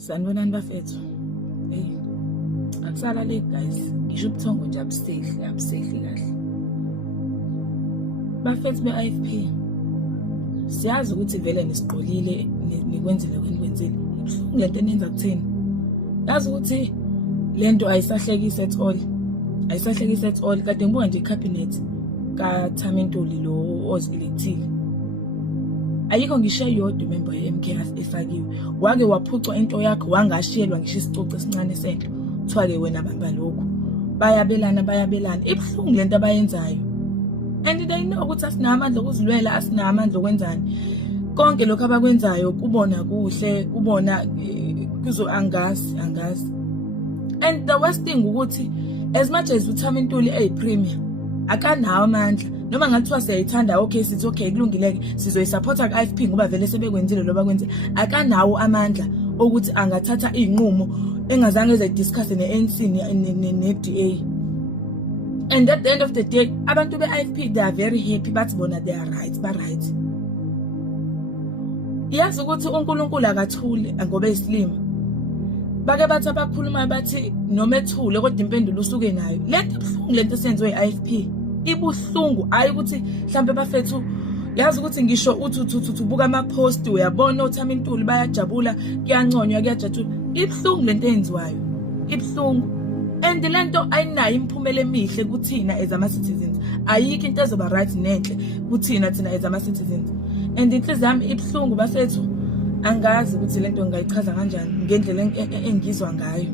Sanibonani bafethu. Hey. Akusala le guys. Ngisho ubuthongo nje abusehli kahle. Bafethu be-IFP. Siyazi ukuthi vele nisiqolile nikwenzile kwenzile. Ibhlungu lento enenza kuthini? Yazi ukuthi lento ayisahlekisi at all. Ayisahlekisi at all. Kade ngibuka nje icabinet kaThamintuli lo ozilethile. Ayikho ngisho yodwa member ye-MK efakiwe. Wake waphucwa into yakho wangashiyelwa ngisho isicoco esincane sento. Kuthiwa-ke wena bamba lokho. Bayabelana. Ibhlungu lento abayenzayo. And they know ukuthi asinamandla okuzilwela, asinamandla okwenzani. Konke lokho abakwenzayo kubona kuhle, kubona kuzo angazi. And the worst thing ukuthi as much as uThamintuli premier, akanawo amandla. Noma ngathiwa siyayithanda okay sithi okay kulungileke sizoyisupporta ku-IFP ngoba vele sebekwenzile lo bakwenze. Akanawo amandla ukuthi angathatha izinqumo engazange ezidiscuss ne-ANC ne-DA. And at the end of the day, abantu be-IFP they are very happy bathi bona they are right, ba-right. Yazi ukuthi uNkulunkulu akathule ngoba esilima. Bake bathi abakhuluma bathi noma ethule kodwa impendulo usuke nayo. Lento ibuhlungu lento esenziwe i-IFP. Ibuhlungu hayi ukuthi mhlambe bafethu yazi ukuthi ngisho uthi ubuka ama-post uyabona uThamintuli bayajabula kuyanconywa kuyajatshula. Ibuhlungu lento eyenziwayo. Ibuhlungu. And lento ayinayo imphumela emihle kuthina as ama-citizens. Ayikho into ezoba right nenhle kuthina thina as ama-citizens. And inhliziyo yami ibuhlungu bafethu. Angazi ukuthi lento ngingayichaza kanjani ngendlela engizwa ngayo.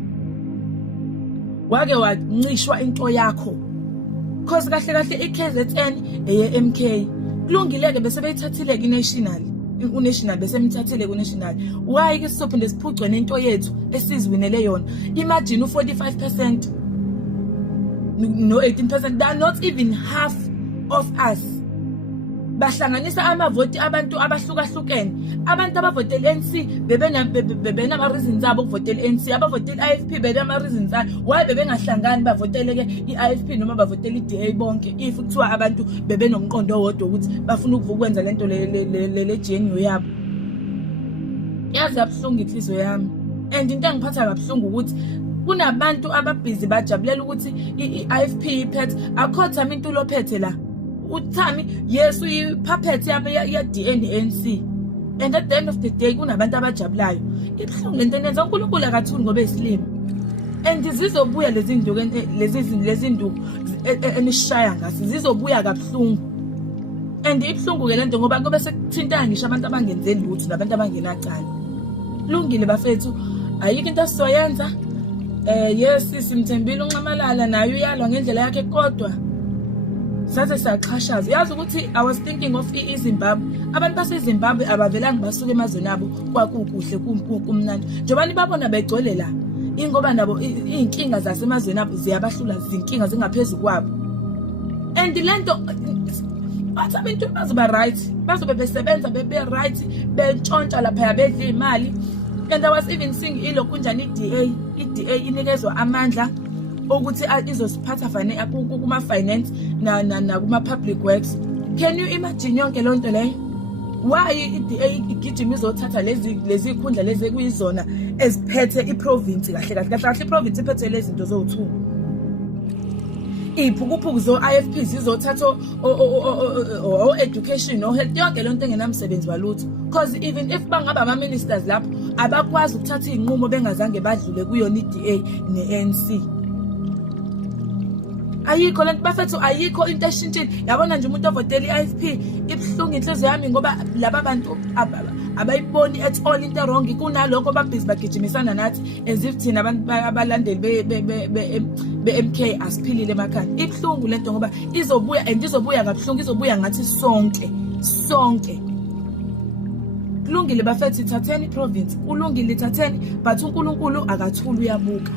Wake wancishwa into yakho. Cause kahle iKZN eye-MK. Kulungileke bese beyithathile ku-national. U-national bese emthathile ku-national. Why ke sizophinde siphucwe nento yethu esizwinele yona? Imagine u-45% no 18%, they are not even half of us. Bahlanganisa amavoti abantu abahlukahlukene. Abantu abavotela ANC bebena reasons abo ukuvotela ANC, abavotela i-IFP bebena reasons abo why bebengahlangani bavotele ke i-IFP noma bavotela i-DA bonke. If kuthiwa abantu bebenomqondo owodwa ukuthi bafuna ukwenza lento le GNU yabo. Yazi abhlungu inhliziyo yami. And into engiphatha kabuhlungu ukuthi kunabantu ababhizi bajabulela ukuthi i-IFP iphethe akho Thamintuli ophethe la. Uthami yes uyi-puppet yami ya-DA ne-ANC. And at the end of the day kunabantu abajabulayo. Ibhlungu lento enenza uNkulunkulu akathuli ngoba esilima. And zizobuya lezi nduku enishaya ngazo zizobuya kabuhlungu. And ibhlungu ke lento ngoba kube sekuthinta ngisho abantu abangenzeli lutho nabantu abangenacala. Kulungile bafethu ayikho into asizoyenza. Yes simthembile uNcamalala naye uyalwa ngendlela yakhe kodwa saze saqhashaza. Yazi ukuthi I was thinking of iZimbabwe. Abantu baseZimbabwe abavelanga basuke emazweni abo kwakukuhle kumnandi. Njobani babona begcwele la. Ingoba nabo inkinga zasemazweni abo ziyabahlula izinkinga zingaphezulu kwabo. And lento bathi abantu bazoba right. Bazobe besebenza bebe right, betshontsha lapha bedla imali. And I was even seeing ilokhu njani iDA inikezwe amandla ukuthi izosiphatha kuma finance na kuma public works. Can you imagine yonke lonto leyo? Why iDA igijima izothatha lezi ikhundla lezi kuyizona eziphethe iprovince kahle iprovince iphethe lezi zinto zo2. Iphukuphuku zo-IFP zizothatha education no health yonke lonto engenamsebenzi walutho. Because even if bangaba ama-ministers lapho abakwazi ukuthatha izinqumo bengazange badlule kuyona iDA ne-ANC. Ayikho lento bafethu ayikho into eshintshile. Yabona nje umuntu ovotela i-IFP ibhlungu inhliziyo yami ngoba laba bantu abayiboni at all into wrong kunalokho babhizi bagijimisana nathi as if thina abantu abalandeli be-MK asiphilile emakhaya. Ibhlungu lento ngoba izobuya and izobuya kabuhlungu izobuya ngathi sonke. Kulungile bafethu ithatheni iprovince kulungile ithatheni but uNkulunkulu akathuli uyabuka.